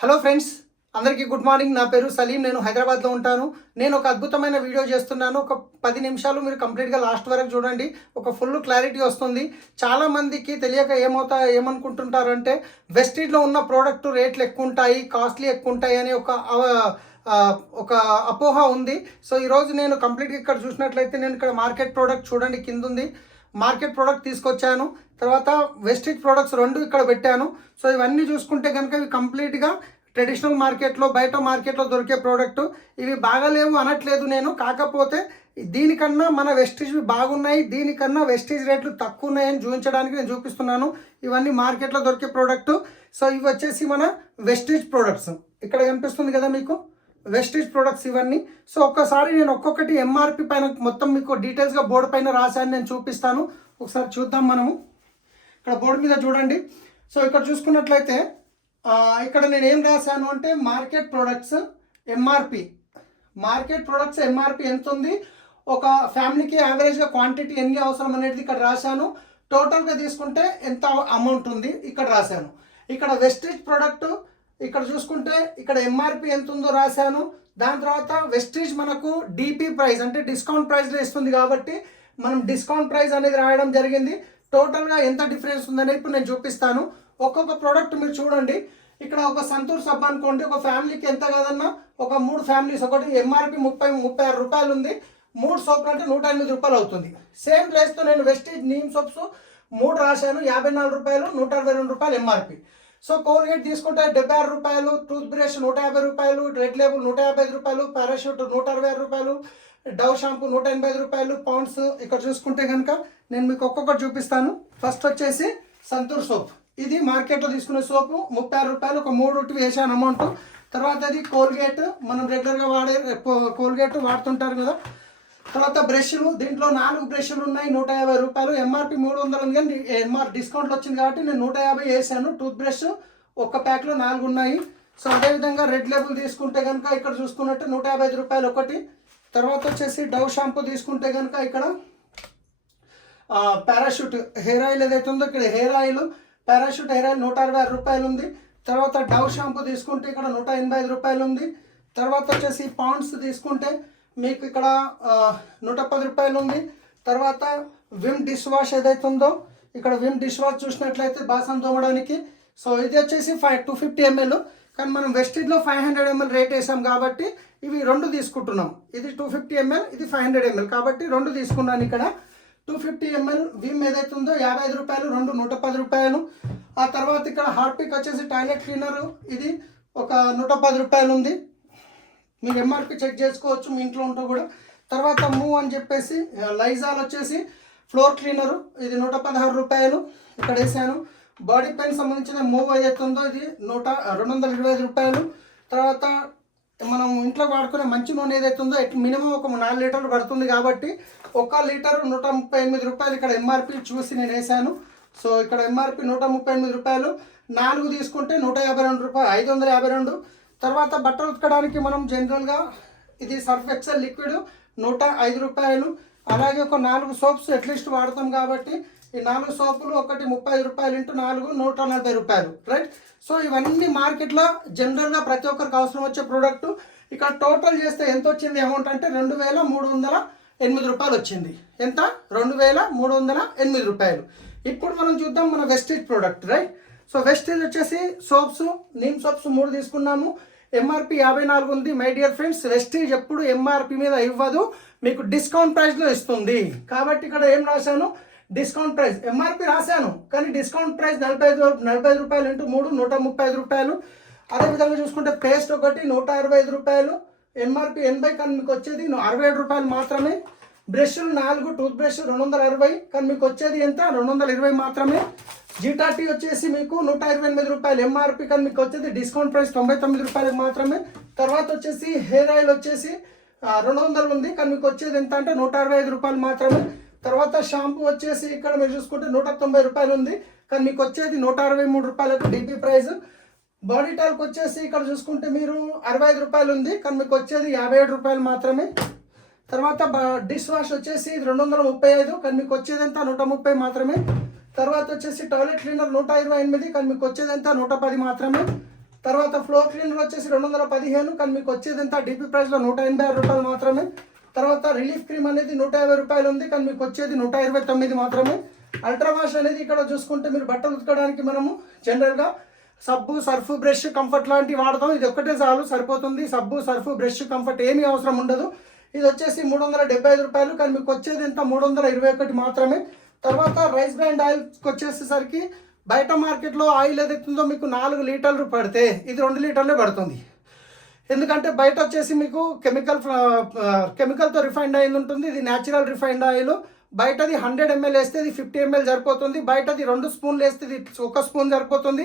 Hello friends, అందరికీ good morning. నా పేరు సలీం. నేను హైదరాబాద్లో ఉంటాను. నేను ఒక అద్భుతమైన వీడియో చేస్తున్నాను. ఒక 10 నిమిషాలు మీరు కంప్లీట్గా లాస్ట్ వరకు చూడండి. ఒక ఫుల్ క్లారిటీ వస్తుంది. చాలామందికి తెలియక ఏమనుకుంటుంటారంటే వెస్టీజ్లో ఉన్న ప్రోడక్ట్ రేట్లు ఎక్కువ ఉంటాయి, కాస్ట్లీ ఎక్కువ ఉంటాయి అని ఒక అపోహ ఉంది. సో ఈరోజు నేను కంప్లీట్గా ఇక్కడ చూసినట్లయితే నేను ఇక్కడ మార్కెట్ ప్రోడక్ట్ చూడండి కింద ఉంది. మార్కెట్ ప్రోడక్ట్ తీసుకొచ్చాను. తర్వాత వెస్టీజ్ ప్రోడక్ట్స్ 2 ఇక్కడ పెట్టాను. సో ఇవన్నీ చూసుకుంటే కనుక ఇవి కంప్లీట్గా ట్రెడిషనల్ మార్కెట్లో బయట మార్కెట్లో దొరికే ప్రోడక్ట్. ఇవి బాగాలేవు అనట్లేదు నేను, కాకపోతే దీనికన్నా మన వెస్టీజ్వి బాగున్నాయి, దీనికన్నా వెస్టీజ్ రేట్లు తక్కువ ఉన్నాయని చూపించడానికి నేను చూపిస్తున్నాను. ఇవన్నీ మార్కెట్లో దొరికే ప్రోడక్ట్. సో ఇవి వచ్చేసి మన వెస్టీజ్ ప్రోడక్ట్స్. ఇక్కడ కనిపిస్తుంది కదా మీకు వెస్టీజ్ ప్రొడక్ట్స్ ఇవన్నీ. సో ఒక్కసారి నేను ఒక్కొక్కటి ఎంఆర్పి పైన మొత్తం మీకు డీటెయిల్స్గా బోర్డు పైన రాశాను, నేను చూపిస్తాను. ఒకసారి చూద్దాం మనము. ఇక్కడ బోర్డు మీద చూడండి. సో ఇక్కడ చూసుకున్నట్లయితే ఇక్కడ నేను ఏం రాశాను అంటే market products MRP. Market products MRP ఎంత ఉంది, ఒక ఫ్యామిలీకి యావరేజ్గా క్వాంటిటీ ఎన్ని అవసరం అనేది ఇక్కడ రాశాను. టోటల్గా తీసుకుంటే ఎంత అమౌంట్ ఉంది ఇక్కడ రాశాను. ఇక్కడ వెస్టీజ్ ప్రొడక్ట్ ఇక్కడ చూసుకుంటే ఇక్కడ ఎంఆర్పి ఎంత ఉందో రాశాను. దాని తర్వాత వెస్టీజ్ మనకు డిపి ప్రైస్ అంటే డిస్కౌంట్ ప్రైస్లో ఇస్తుంది కాబట్టి మనం డిస్కౌంట్ ప్రైస్ అనేది రాయడం జరిగింది. టోటల్గా ఎంత డిఫరెన్స్ ఉందనేది ఇప్పుడు నేను చూపిస్తాను. ఒక్కొక్క ప్రోడక్ట్ మీరు చూడండి. ఇక్కడ ఒక సంతూర్ సబ్బు అనుకోండి, ఒక ఫ్యామిలీకి ఎంత కాదన్నా ఒక 3 ఫ్యామిలీస్, ఒకటి ఎంఆర్పి 36 రూపాయలు ఉంది. 3 సోపులు అంటే 108 రూపాయలు అవుతుంది. సేమ్ ప్లేస్తో నేను వెస్టీజ్ నీమ్ సోప్స్ 3 రాశాను, 54 రూపాయలు, 122 రూపాయలు ఎంఆర్పి. సో కోల్గేట్ తీసుకుంటే 76 రూపాయలు, టూత్ బ్రష్ 150 రూపాయలు, రెడ్ లేబుల్ 155 రూపాయలు, పారాషూట్ 160 రూపాయలు, డవ్ షాంపూ 185 రూపాయలు, పౌండ్స్. ఇక్కడ చూసుకుంటే కనుక నేను మీకు ఒక్కొక్కటి చూపిస్తాను. ఫస్ట్ వచ్చేసి సంతూర్ సోప్. ఇది మార్కెట్లో తీసుకునే సోపు 36 రూపాయలు, ఒక 3 వేసాను అమౌంట్. తర్వాత అది కోల్గేట్, మనం రెగ్యులర్గా వాడే కోల్గేట్ వాడుతుంటారు కదా. తర్వాత బ్రష్లు, దీంట్లో 4 బ్రష్లు ఉన్నాయి, 150 రూపాయలు. ఎంఆర్పి 300 ఉంది కానీ డిస్కౌంట్లో వచ్చింది కాబట్టి నేను 150 వేసాను. టూత్ బ్రష్ ఒక్క ప్యాక్లో 4 ఉన్నాయి. సో అదేవిధంగా రెడ్ లేబుల్ తీసుకుంటే కనుక ఇక్కడ చూసుకున్నట్టు 155 రూపాయలు ఒకటి. తర్వాత వచ్చేసి డవ్ షాంపూ తీసుకుంటే కనుక ఇక్కడ పారాషూట్ హెయిర్ ఆయిల్ ఏదైతే ఉందో ఇక్కడ hair oil parachute hair oil 166 రూపాయలు ఉంది. తర్వాత డవ్ షాంపూ తీసుకుంటే ఇక్కడ 185 రూపాయలు ఉంది. తర్వాత వచ్చేసి పౌండ్స్ తీసుకుంటే మీకు ఇక్కడ 110 రూపాయలు ఉంది. తర్వాత విమ్ డిష్ వాష్ ఏదైతే ఉందో ఇక్కడ విమ్ డిష్ వాష్ చూసినట్లయితే బాసన్ తోమడానికి. సో ఇది వచ్చేసి 250 ml, కానీ మనం వెస్టీజ్లో 500 ml రేట్ వేసాం కాబట్టి ఇవి 2 తీసుకుంటున్నాం. ఇది 250 ml, ఇది 500 ml కాబట్టి 2 తీసుకున్నాను. ఇక్కడ 250 ml విమ్ ఏదైతే ఉందో 55 రూపాయలు, 2 110 రూపాయలు. ఆ తర్వాత ఇక్కడ హార్పిక్ వచ్చేసి టాయిలెట్ క్లీనరు, ఇది ఒక 110 రూపాయలు ఉంది. మీరు ఎంఆర్పి చెక్ చేసుకోవచ్చు మీ ఇంట్లో ఉంటూ కూడా. తర్వాత మూవ్ అని చెప్పేసి లైజాల్ వచ్చేసి ఫ్లోర్ క్లీనరు, ఇది 116 రూపాయలు ఇక్కడ వేసాను. బాడీ పెయిన్ సంబంధించిన మూవ్ ఏదైతే ఉందో ఇది 225 రూపాయలు. తర్వాత మనం ఇంట్లో వాడుకునే మంచి నూనె ఏదైతే ఉందో మినిమం ఒక 4 లీటర్లు పడుతుంది కాబట్టి 1 లీటర్ 138 రూపాయలు ఇక్కడ ఎంఆర్పి చూసి నేను వేసాను. సో ఇక్కడ ఎంఆర్పి 138 రూపాయలు. 4 తీసుకుంటే 152 రూపాయలు, 552. తర్వాత బట్టలు ఉతకడానికి మనం జనరల్గా ఇది సర్ఫ్ ఎక్సెల్ లిక్విడ్ 105 రూపాయలు. అలాగే ఒక 4 సోప్స్ అట్లీస్ట్ వాడతాం కాబట్టి ఈ 4 సోపులు ఒకటి 30 రూపాయలు ఇంటూ 4 140 రూపాయలు, రైట్. సో ఇవన్నీ మార్కెట్లో జనరల్గా ప్రతి ఒక్కరికి అవసరం వచ్చే ప్రోడక్ట్. ఇక్కడ టోటల్ చేస్తే ఎంత వచ్చింది అమౌంట్ అంటే 2308 రూపాయలు వచ్చింది. ఎంత? 2308 రూపాయలు. ఇప్పుడు మనం చూద్దాం మన Vestige product, right. So Vestige వచ్చేసి సోప్స్ నీమ్ సోప్స్ 3 తీసుకున్నాము. ఎంఆర్పి 54 ఉంది. మై డియర్ ఫ్రెండ్స్, వెస్టీజ్ ఎప్పుడు ఎంఆర్పి మీద ఇవ్వదు, మీకు డిస్కౌంట్ ప్రైస్లో ఇస్తుంది. కాబట్టి ఇక్కడ ఏం రాశాను, డిస్కౌంట్ ప్రైస్. ఎంఆర్పి రాశాను కానీ డిస్కౌంట్ ప్రైస్ 45 రూపాయలు ఇంటూ 3 135 రూపాయలు. అదేవిధంగా చూసుకుంటే పేస్ట్ ఒకటి 165 రూపాయలు, ఎంఆర్పి 80 కానీ మీకు వచ్చేది 67 రూపాయలు మాత్రమే. బ్రష్లు 4 టూత్ బ్రష్ 260 కానీ మీకు వచ్చేది ఎంత, 220 మాత్రమే. జీటాటీ వచ్చేసి మీకు 128 రూపాయలు ఎంఆర్పి కానీ మీకు వచ్చేది డిస్కౌంట్ ప్రైస్ 99 రూపాయలకు మాత్రమే. తర్వాత వచ్చేసి హెయిర్ ఆయిల్ వచ్చేసి 200 ఉంది కానీ మీకు వచ్చేది ఎంత అంటే 165 రూపాయలు మాత్రమే. తర్వాత షాంపూ వచ్చేసి ఇక్కడ మీరు చూసుకుంటే 190 రూపాయలు ఉంది కానీ మీకు వచ్చేది 163 రూపాయలకు డిపి ప్రైస్. బాడీ టాల్క్ వచ్చేసి ఇక్కడ చూసుకుంటే మీరు 65 రూపాయలు ఉంది కానీ మీకు వచ్చేది 57 రూపాయలు మాత్రమే. తర్వాత డిష్ వాష్ వచ్చేసి 235 కానీ మీకు వచ్చేది ఎంత 130 మాత్రమే. తర్వాత వచ్చేసి టాయిలెట్ క్లీనర్ 128 కానీ మీకు వచ్చేది ఎంత 110 మాత్రమే. తర్వాత ఫ్లోర్ క్లీనర్ వచ్చేసి 215, కానీ మీకు వచ్చేది ఎంత డీపీ ప్రైస్లో 186 రూపాయలు మాత్రమే. తర్వాత రిలీఫ్ క్రీమ్ అనేది 150 రూపాయలు ఉంది, కానీ మీకు వచ్చేది 129 మాత్రమే. అల్ట్రా వాష్ అనేది ఇక్కడ చూసుకుంటే మీరు బట్టలు ఉతకడానికి మనము జనరల్గా సబ్బు, సర్ఫ్, బ్రష్, కంఫర్ట్ లాంటివి వాడతాం. ఇది ఒక్కటే చాలు, సరిపోతుంది. సబ్బు, సర్ఫ్, బ్రష్, కంఫర్ట్ ఏమీ అవసరం ఉండదు. ఇది వచ్చేసి 375 రూపాయలు, కానీ మీకు వచ్చేది ఎంత 321 మాత్రమే. తర్వాత రైస్ బ్రాండ్ ఆయిల్కి వచ్చేసేసరికి బయట మార్కెట్లో ఆయిల్ ఏదైతుందో మీకు 4 లీటర్లు పడితే ఇది 2 లీటర్లే పడుతుంది. ఎందుకంటే బయట వచ్చేసి మీకు కెమికల్తో రిఫైండ్ ఆయిల్ ఉంటుంది, ఇది న్యాచురల్ రిఫైండ్ ఆయిల్. బయటది 100 ml వేస్తే ఇది 50 ml సరిపోతుంది. బయటది 2 స్పూన్లు వేస్తే ఇది 1 స్పూన్ సరిపోతుంది.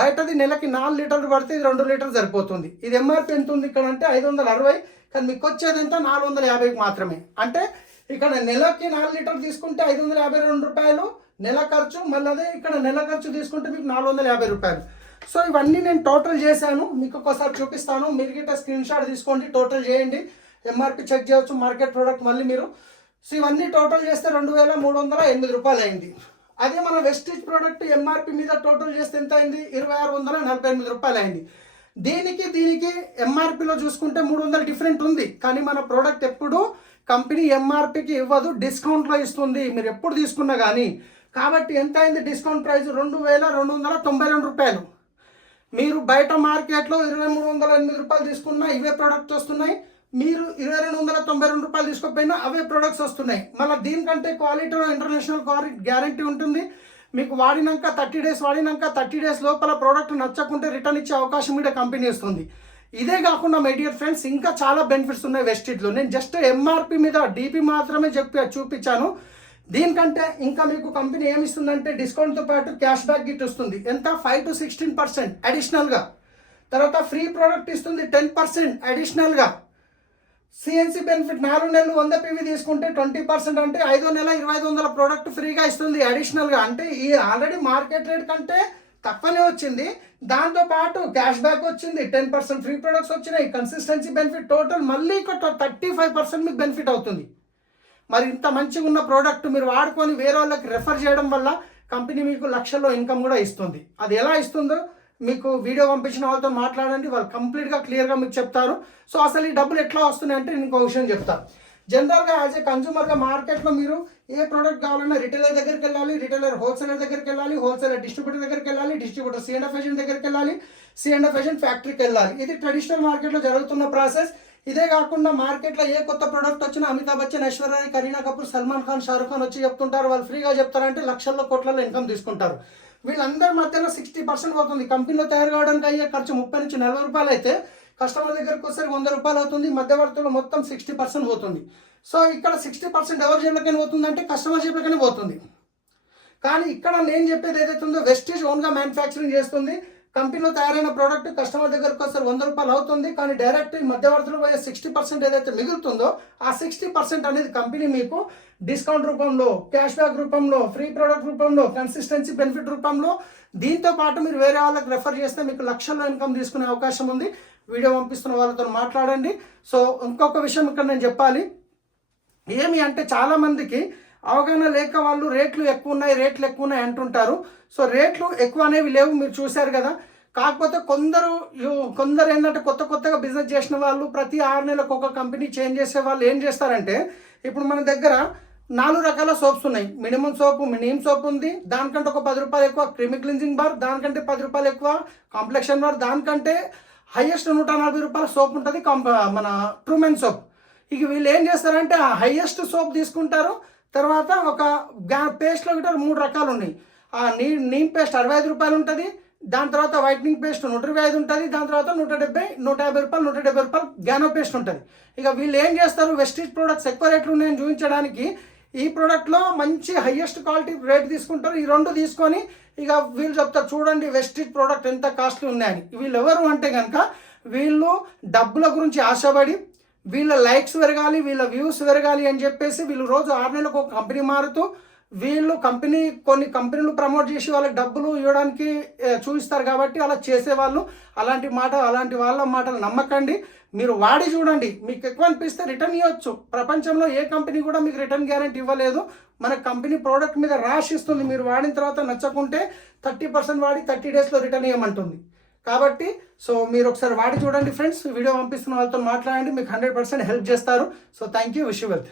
బయటది నెలకి 4 లీటర్లు పడితే ఇది 2 లీటర్లు సరిపోతుంది. ఇది ఎంఆర్పి ఎంత ఉంది ఇక్కడ అంటే 560, కానీ మీకు వచ్చేది ఎంత 450 మాత్రమే. అంటే ఇక్కడ నెలకి 4 లీటర్లు తీసుకుంటే 552 రూపాయలు నెల ఖర్చు, మళ్ళీ అదే ఇక్కడ నెల ఖర్చు తీసుకుంటే మీకు 450 రూపాయలు. సో ఇవన్నీ నేను టోటల్ చేశాను, మీకు ఒక్కసారి చూపిస్తాను. మీరు గిట్ట స్క్రీన్ షాట్ తీసుకోండి, టోటల్ చేయండి, ఎంఆర్పి చెక్ చేయవచ్చు, మార్కెట్ ప్రోడక్ట్ మళ్ళీ మీరు. సో ఇవన్నీ టోటల్ చేస్తే 2308 రూపాయలు అయింది. అదే మన వెస్టీజ్ ప్రోడక్ట్ ఎంఆర్పి మీద టోటల్ చేస్తే ఎంత అయింది 2648 రూపాయలు అయింది. దీనికి ఎంఆర్పిలో చూసుకుంటే 300 డిఫరెంట్ ఉంది, కానీ మన ప్రోడక్ట్ ఎప్పుడు కంపెనీ ఎంఆర్పికి ఇవ్వదు, డిస్కౌంట్లో ఇస్తుంది మీరు ఎప్పుడు తీసుకున్నా కానీ. కాబట్టి ఎంత అయింది డిస్కౌంట్ ప్రైస్ 2292 రూపాయలు. మీరు బయట మార్కెట్లో 2308 రూపాయలు తీసుకున్నా ఇవే ప్రోడక్ట్స్ వస్తున్నాయి, మీరు 2292 రూపాయలు తీసుకోకపోయినా అవే ప్రోడక్ట్స్ వస్తున్నాయి. మళ్ళీ దీనికంటే క్వాలిటీలో ఇంటర్నేషనల్ గ్యారంటీ ఉంటుంది. మీకు వాడినాక 30 డేస్ వాడినాక 30 డేస్ లోపల ప్రోడక్ట్ నచ్చకుంటే రిటర్న్ ఇచ్చే అవకాశం కూడా కంపెనీ ఇస్తుంది. ఇదే కాకుండా మై డియర్ ఫ్రెండ్స్ ఇంకా చాలా బెనిఫిట్స్ ఉన్నాయి వెస్టీజ్లో. నేను జస్ట్ ఎంఆర్పి మీద డీపీ మాత్రమే చూపించాను. దీనికంటే ఇంకా మీకు కంపెనీ ఏమి ఇస్తుందంటే డిస్కౌంట్తో పాటు క్యాష్ బ్యాక్ గిట్ వస్తుంది. ఎంత 5 to 16% అడిషనల్గా. తర్వాత ఫ్రీ ప్రోడక్ట్ ఇస్తుంది 10% అడిషనల్గా. సిఎన్సి బెనిఫిట్ 4 నెలలు 100 PV తీసుకుంటే 20%, అంటే 5వ నెల 2500 ప్రోడక్ట్ ఫ్రీగా ఇస్తుంది అడిషనల్గా. అంటే ఈ ఆల్రెడీ మార్కెట్ రేట్ కంటే తక్కువనే వచ్చింది, దాంతోపాటు క్యాష్ బ్యాక్ వచ్చింది, 10% ఫ్రీ ప్రొడక్ట్స్ వచ్చినాయి, కన్సిస్టెన్సీ బెనిఫిట్, టోటల్ మళ్ళీ 35% మీకు బెనిఫిట్ అవుతుంది. మరి ఇంత మంచిగా ఉన్న ప్రోడక్ట్ మీరు వాడుకొని వేరే వాళ్ళకి రెఫర్ చేయడం వల్ల కంపెనీ మీకు లక్షల్లో ఇన్కమ్ కూడా ఇస్తుంది. అది ఎలా ఇస్తుందో మీకు వీడియో పంపించిన వాళ్ళతో మాట్లాడండి, వాళ్ళు కంప్లీట్గా క్లియర్గా మీకు చెప్తారు. సో అసలు ఈ డబ్బులు ఎట్లా వస్తున్నాయి అంటే నేను ఇంకో విషయం చెప్తాను. జనరల్గా యాజ్ ఏ కన్సూమర్గా మార్కెట్లో మీరు ఏ ప్రోడక్ట్ కావాలన్నా రిటైలర్ దగ్గరికి వెళ్ళాలి, రిటైలర్ హోల్సేలర్ దగ్గరికి వెళ్ళాలి, హోల్సేలర్ డిస్ట్రిబ్యూటర్ దగ్గరికి వెళ్ళాలి, డిస్ట్రిబ్యూటర్ C&F ఏజెంట్ దగ్గరికి వెళ్ళాలి, C&F ఏజెంట్ ఫ్యాక్టరీకి వెళ్ళాలి. ఇది ట్రెడిషనల్ మార్కెట్లో జరుగుతున్న ప్రాసెస్. ఇదే కాకుండా మార్కెట్లో ఏ కొత్త ప్రోడక్ట్ వచ్చినా అమితాబ్ బచ్చన్, ఐశ్వర్య రాయ్, కరీనా కపూర్, సల్మాన్ ఖాన్, షారుఖ్ ఖాన్ వచ్చి చెప్తుంటారు. వాళ్ళు ఫ్రీగా చెప్తారంటే లక్షల్లో కోట్లలో ఇన్కమ్ తీసుకుంటారు. వీళ్ళందరి మధ్యలో 60% పోతుంది. కంపెనీలో తయారు కావడానికి అయ్యే ఖర్చు 30 నుంచి 40 రూపాయలు అయితే కస్టమర్ దగ్గరకు వచ్చేసరికి 100 రూపాయలు అవుతుంది. మధ్యవర్తులు మొత్తం 60% పోతుంది. సో ఇక్కడ 60% ఎవరి జేబులకైనా పోతుందంటే కస్టమర్ జేబులకైనా పోతుంది. కానీ ఇక్కడ నేను చెప్పేది ఏదైతే ఉందో వెస్టీజ్ ఓన్గా మ్యానుఫ్యాక్చరింగ్ చేస్తుంది. కంపెనీలో తయారైన ప్రోడక్ట్ కస్టమర్ దగ్గరకు వస్తే 100 రూపాయలు అవుతుంది. కానీ డైరెక్ట్ మధ్యవర్తులు పోయే 60% ఏదైతే మిగులుతుందో ఆ 60% అనేది కంపెనీ మీకు డిస్కౌంట్ రూపంలో, క్యాష్ బ్యాక్ రూపంలో, ఫ్రీ ప్రోడక్ట్ రూపంలో, కన్సిస్టెన్సీ బెనిఫిట్ రూపంలో, దీంతో పాటు మీరు వేరే వాళ్ళకి రెఫర్ చేస్తే మీకు లక్షల్లో ఇన్కమ్ తీసుకునే అవకాశం ఉంది. వీడియో పంపిస్తున్న వాళ్ళతో మాట్లాడండి. సో ఇంకొక విషయం ఇక్కడ నేను చెప్పాలి. ఏమి అంటే చాలామందికి అవగాహన లేక వాళ్ళు రేట్లు ఎక్కువ ఉన్నాయి అంటుంటారు. సో రేట్లు ఎక్కువ అనేవి లేవు, మీరు చూశారు కదా. కాకపోతే కొందరు ఏంటంటే కొత్తగా బిజినెస్ చేసిన వాళ్ళు ప్రతి 6 నెలలకు ఒక కంపెనీ చేంజ్ చేసే వాళ్ళు ఏం చేస్తారంటే, ఇప్పుడు మన దగ్గర 4 రకాల సోప్స్ ఉన్నాయి. మినిమం సోపు, నీమ్ సోప్ ఉంది, దానికంటే ఒక 10 రూపాయలు ఎక్కువ క్రీమీ క్లిన్జింగ్ బార్, దానికంటే 10 రూపాయలు ఎక్కువ కాంప్లెక్షన్ బార్, దానికంటే హైయెస్ట్ 140 రూపాయల సోప్ ఉంటుంది మన ట్రూమెన్ సోప్. ఇక వీళ్ళు ఏం చేస్తారంటే ఆ హైయెస్ట్ సోప్ తీసుకుంటారు. తర్వాత ఒక పేస్ట్లో గిట్ట 3 రకాలు ఉన్నాయి. ఆ నీమ్ పేస్ట్ 65 రూపాయలు ఉంటుంది, దాని తర్వాత వైట్నింగ్ పేస్ట్ 125 ఉంటుంది, దాని తర్వాత 150 170 రూపాయలు గ్యానో పేస్ట్ ఉంటుంది. ఇక వీళ్ళు ఏం చేస్తారు, వెస్టీజ్ ప్రోడక్ట్స్ ఎక్కువ రేట్లు ఉన్నాయని చూపించడానికి ఈ ప్రోడక్ట్లో మంచి హైయెస్ట్ క్వాలిటీ రేట్ తీసుకుంటారు. ఈ 2 తీసుకొని ఇక వీళ్ళు చెప్తారు చూడండి వెస్టీజ్ ప్రోడక్ట్ ఎంత కాస్ట్లీ ఉన్నాయని. వీళ్ళు ఎవరు అంటే కనుక వీళ్ళు డబ్బుల గురించి ఆశపడి వీళ్ళ లైక్స్ పెరగాలి, వీళ్ళ వ్యూస్ పెరగాలి అని చెప్పేసి వీళ్ళు రోజు 6 నెలలకు ఒక కంపెనీ మారుతూ వీళ్ళు కొన్ని కంపెనీలు ప్రమోట్ చేసి వాళ్ళకి డబ్బులు ఇవ్వడానికి చూపిస్తారు. కాబట్టి అలా చేసేవాళ్ళు అలాంటి వాళ్ళ మాటలు నమ్మకండి. మీరు వాడి చూడండి, మీకు ఎక్కువ అనిపిస్తే రిటర్న్ ఇవ్వచ్చు. ప్రపంచంలో ఏ కంపెనీ కూడా మీకు రిటర్న్ గ్యారెంటీ ఇవ్వలేదు. మన కంపెనీ ప్రోడక్ట్ మీద రాసి ఇస్తుంది. మీరు వాడిన తర్వాత నచ్చకుంటే 30% వాడి 30 డేస్లో రిటర్న్ ఇవ్వమంటుంది. కాబట్టి సో మీరు ఒకసారి వాడి చూడండి ఫ్రెండ్స్, వీడియో పంపిస్తున్న వాళ్ళతో మాట్లాడండి, మీకు 100% హెల్ప్ చేస్తారు. So thank you, wish you wealth.